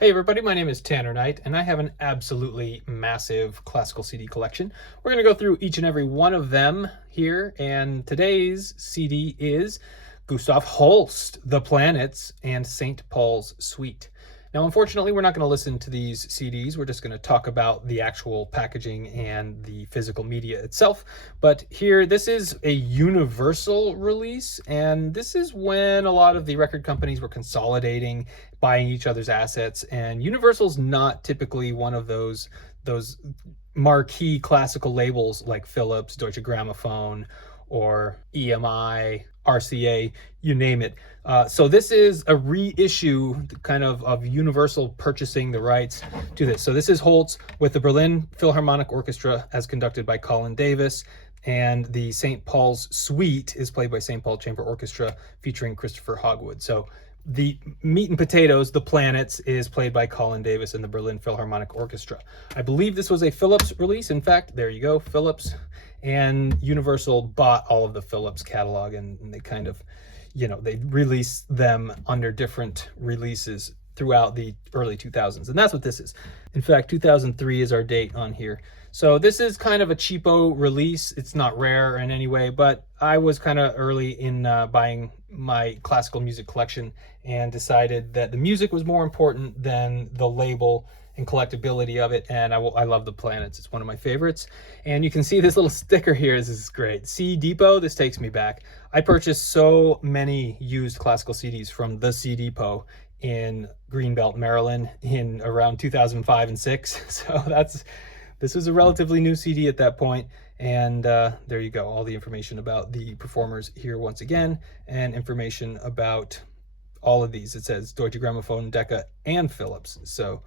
Hey everybody, my name is Tanner Knight, and I have an absolutely massive classical CD collection. We're going to go through each and every one of them here, and today's CD is Gustav Holst, The Planets, and St. Paul's Suite. Now, unfortunately, we're not going to listen to these CDs. We're just going to talk about the actual packaging and the physical media itself. But here, this is a universal release, and this is when a lot of the record companies were consolidating, buying each other's assets, and Universal's not typically one of those marquee classical labels like Phillips, Deutsche Grammophon, or EMI, RCA, you name it. So this is a reissue kind of Universal purchasing the rights to this. So this is Holst with the Berlin Philharmonic Orchestra as conducted by Colin Davis, and the St. Paul's Suite is played by St. Paul Chamber Orchestra featuring Christopher Hogwood. So the meat and potatoes, The Planets, is played by Colin Davis and the Berlin Philharmonic Orchestra. I believe this was a Phillips release. In fact, there you go, Phillips. And Universal bought all of the Phillips catalog, and they kind of, they released them under different releases throughout the early 2000s. And that's what this is. In fact, 2003 is our date on here. So this is kind of a cheapo release. It's not rare in any way, but I was kind of early in buying my classical music collection and decided that the music was more important than the label and collectability of it, and I love The Planets. It's one of my favorites. And you can see this little sticker here. This is great. C Depot, this takes me back. I purchased so many used classical CDs from the C Depot in Greenbelt, Maryland in around 2005 and 6. So this was a relatively new CD at that point. And there you go, all the information about the performers here once again, and information about all of these. It says Deutsche Grammophon, Decca, and Phillips. So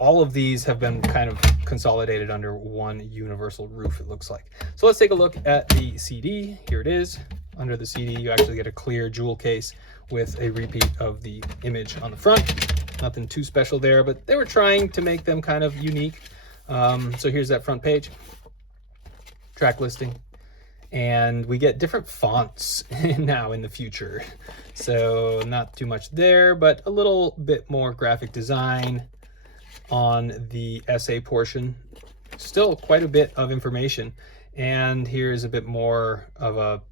all of these have been kind of consolidated under one universal roof, it looks like. So let's take a look at the CD. Here it is. Under the CD, you actually get a clear jewel case with a repeat of the image on the front. Nothing too special there, but they were trying to make them kind of unique. So here's that front page, track listing, and we get different fonts now in the future. So not too much there, but a little bit more graphic design on the essay portion. Still quite a bit of information. And here's a bit more of a,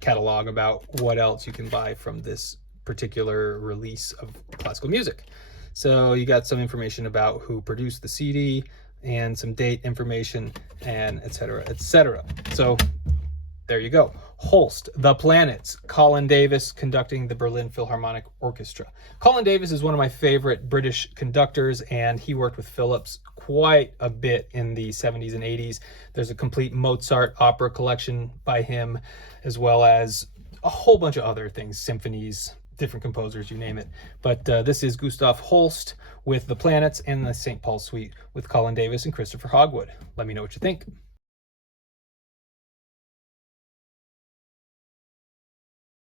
catalog about what else you can buy from this particular release of classical music. So you got some information about who produced the CD and some date information, and etc., etc. So there you go. Holst, The Planets, Colin Davis conducting the Berlin Philharmonic Orchestra. Colin Davis is one of my favorite British conductors, and he worked with Phillips quite a bit in the 70s and 80s. There's a complete Mozart opera collection by him, as well as a whole bunch of other things, symphonies, different composers, you name it. But this is Gustav Holst with The Planets and the St. Paul Suite with Colin Davis and Christopher Hogwood. Let me know what you think.